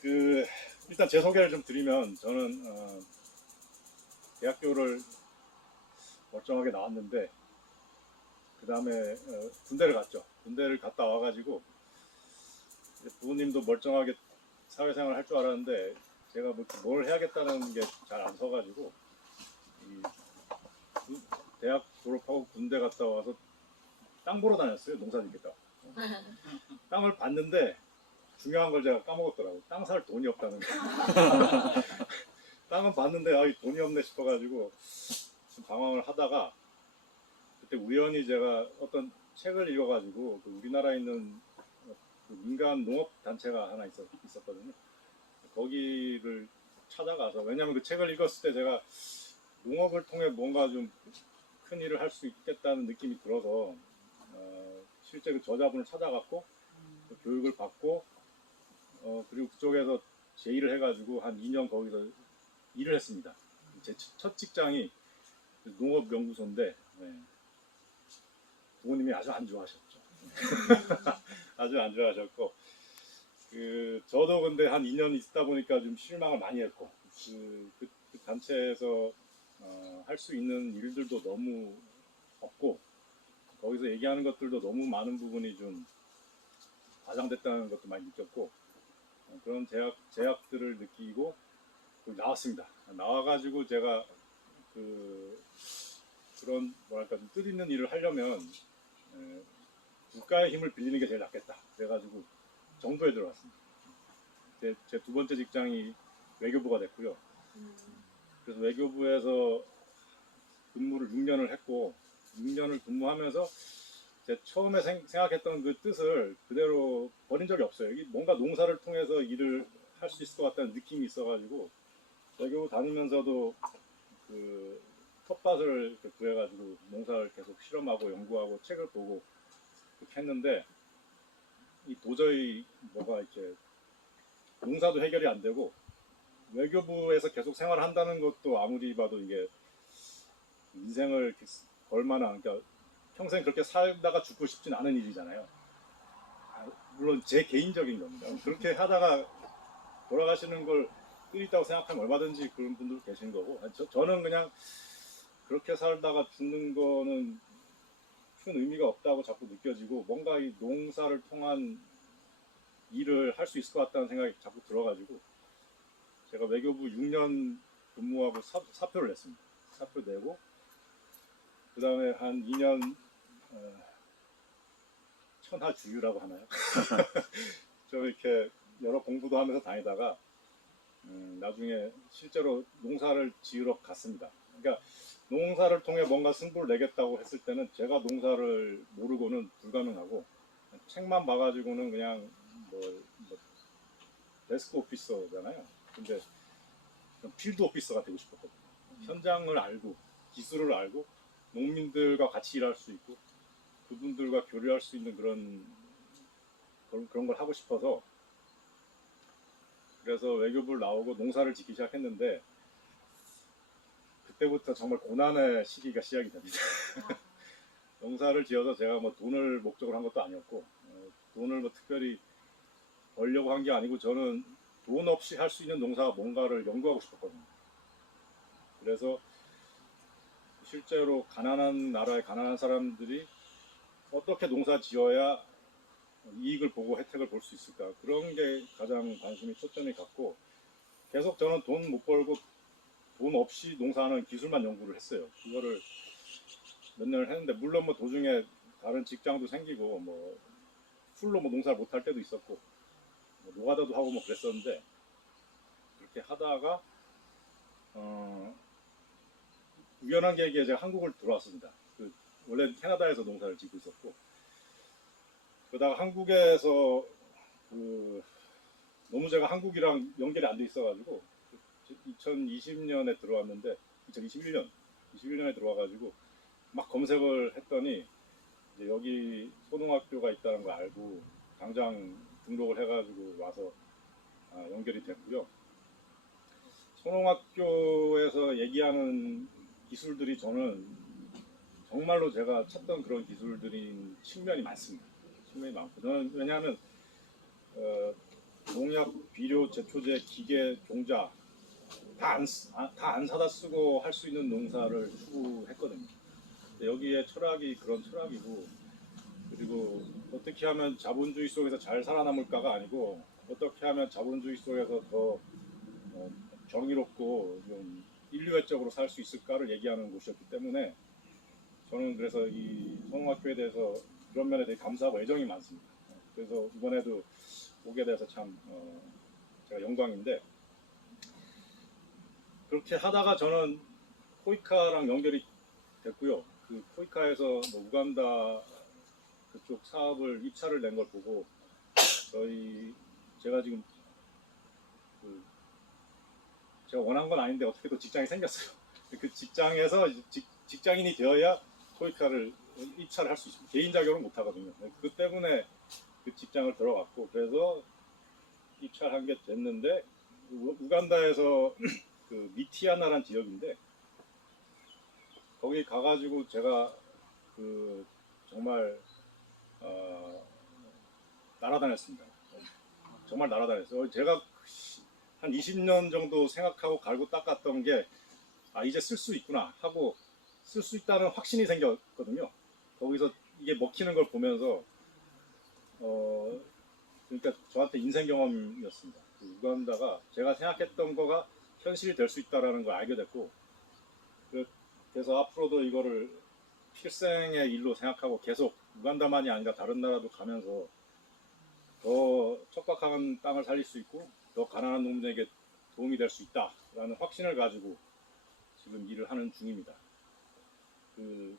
그 일단 제 소개를 좀 드리면 저는 어, 대학교를 멀쩡하게 나왔는데 그 다음에 어, 군대를 갔죠. 군대를 갔다 와가지고 부모님도 멀쩡하게 사회생활 할 줄 알았는데 제가 뭐- 뭘 해야겠다는 게 잘 안 서가지고 대학 졸업하고 군대 갔다 와서 땅 보러 다녔어요. 농사 짓겠다. 땅을 봤는데 중요한 걸 제가 까먹었더라고. 땅 살 돈이 없다는 거. 땅은 봤는데 아, 이 돈이 없네 싶어가지고 좀 방황을 하다가 그때 우연히 제가 어떤 책을 읽어가지고 그 우리나라에 있는 그 민간 농업 단체가 하나 있었, 있었거든요. 거기를 찾아가서 왜냐하면 그 책을 읽었을 때 제가 농업을 통해 뭔가 좀 큰 일을 할 수 있겠다는 느낌이 들어서 어, 실제 그 저자분을 찾아갔고 그 교육을 받고 어, 그리고 그쪽에서 제의를 해가지고 한 2년 거기서 일을 했습니다. 제 첫 직장이 그 농업연구소인데 네. 부모님이 아주 안 좋아하셨죠. 아주 안 좋아하셨고 그 저도 근데 한 2년 있다 보니까 좀 실망을 많이 했고 그, 그, 그 단체에서 어, 할 수 있는 일들도 너무 없고 거기서 얘기하는 것들도 너무 많은 부분이 좀 과장됐다는 것도 많이 느꼈고 어, 그런 제약 제약들을 느끼고 거기 나왔습니다. 나와가지고 제가 그 그런 뭐랄까 좀 뜻있는 일을 하려면 에, 국가의 힘을 빌리는 게 제일 낫겠다. 그래가지고 정부에 들어왔습니다. 제두 번째 직장이 외교부가 됐고요. 그래서 외교부에서 근무를 6년을 했고 6년을 근무하면서 제 처음에 생, 각했던그 뜻을 그대로 버린 적이 없어요. 이 뭔가 농사를 통해서 일을 할 수 있을 것 같다는 느낌이 있어가지고 외교부 다니면서도 그 텃밭을 이렇게 구해가지고 농사를 계속 실험하고 연구하고 책을 보고 그렇게 했는데 이 도저히 뭐가 이렇게 농사도 해결이 안 되고 외교부에서 계속 생활을 한다는 것도 아무리 봐도 이게 인생을 이렇게 걸 만한 그러니까 평생 그렇게 살다가 죽고 싶진 않은 일이잖아요. 아, 물론 제 개인적인 겁니다. 그렇게 하다가 돌아가시는 걸 뜻있다고 생각하면 얼마든지 그런 분들 계신 거고 저, 저는 그냥 그렇게 살다가 죽는 거는 큰 의미가 없다고 자꾸 느껴지고 뭔가 이 농사를 통한 일을 할 수 있을 것 같다는 생각이 자꾸 들어가지고 제가 외교부 6년 근무하고 사, 사표를 냈습니다. 사표 내고 그 다음에 한 2년 어, 천하주유라고 하나요? 좀 이렇게 여러 공부도 하면서 다니다가 음, 나중에 실제로 농사를 지으러 갔습니다. 그러니까 농사를 통해 뭔가 승부를 내겠다고 했을 때는 제가 농사를 모르고는 불가능하고 책만 봐가지고는 그냥 뭐, 뭐 데스크 오피서잖아요. 근데 좀 필드 오피서가 되고 싶었거든요. 현장을 알고 기술을 알고 농민들과 같이 일할 수 있고 그분들과 교류할 수 있는 그런 그런, 걸 하고 싶어서 그래서 외교부를 나오고 농사를 짓기 시작했는데 그때부터 정말 고난의 시기가 시작이 됩니다. 농사를 지어서 제가 뭐 돈을 목적으로 한 것도 아니었고 어, 돈을 뭐 특별히 벌려고 한 게 아니고 저는 돈 없이 할 수 있는 농사가 뭔가를 연구하고 싶었거든요. 그래서 실제로 가난한 나라의 가난한 사람들이 어떻게 농사 지어야 이익을 보고 혜택을 볼 수 있을까 그런 게 가장 관심이 초점이 갔고 계속 저는 돈 못 벌고 돈 없이 농사하는 기술만 연구를 했어요. 그거를 몇 년을 했는데 물론 뭐 도중에 다른 직장도 생기고 뭐 풀로 뭐 농사를 못 할 때도 있었고 뭐 노가다도 하고 뭐 그랬었는데 그렇게 하다가 어, 우연한 계기에 제가 한국을 들어왔습니다. 그 원래 캐나다에서 농사를 짓고 있었고 그러다가 한국에서 그 너무 제가 한국이랑 연결이 안 돼 있어가지고 2020년에 들어왔는데 2021년 21년에 들어와가지고 막 검색을 했더니 여기 소농학교가 있다는 걸 알고 당장 등록을 해가지고 와서 아, 연결이 됐고요. 소농학교에서 얘기하는 기술들이 저는 정말로 제가 찾던 그런 기술들인 측면이 많습니다. 측면이 많고 저는 왜냐하면 어, 농약, 비료, 제초제, 기계, 종자 다안 다 안 사다 쓰고 할 수 있는 농사를 추구했거든요. 여기에 철학이 그런 철학이고 그리고 어떻게 하면 자본주의 속에서 잘 살아남을까가 아니고 어떻게 하면 자본주의 속에서 더 어, 정의롭고 좀 인류애적으로 살 수 있을까를 얘기하는 곳이었기 때문에 저는 그래서 이 성공학교에 대해서 그런 면에 되게 감사하고 애정이 많습니다. 그래서 이번에도 오게 돼서 참 어, 제가 영광인데 그렇게 하다가 저는 코이카랑 연결이 됐고요. 그 코이카에서 뭐 우간다 그쪽 사업을 입찰을 낸 걸 보고 저희 제가 지금 그 제가 원한 건 아닌데 어떻게 또 직장이 생겼어요. 그 직장에서 직, 직장인이 되어야 토이카를 입찰을 할수 있습니다. 개인 자격은 못 하거든요. 그 때문에 그 직장을 들어갔고 그래서 입찰한 게 됐는데 우- 우간다에서 그 미티아나란 지역인데 거기 가가지고 제가 그 정말 어, 날아다녔습니다. 정말 날아다녔어요. 제가 한 20년 정도 생각하고 갈고 닦았던 게 아 이제 쓸 수 있구나 하고 쓸 수 있다는 확신이 생겼거든요. 거기서 이게 먹히는 걸 보면서 어 그러니까 저한테 인생 경험이었습니다. 그 우간다가 제가 생각했던 거가 현실이 될 수 있다라는 걸 알게 됐고 그- 그래서 앞으로도 이거를 필생의 일로 생각하고 계속 우간다만이 아니라 다른 나라도 가면서 더 척박한 땅을 살릴 수 있고 더 가난한 농민에게 도움이 될 수 있다라는 확신을 가지고 지금 일을 하는 중입니다. 그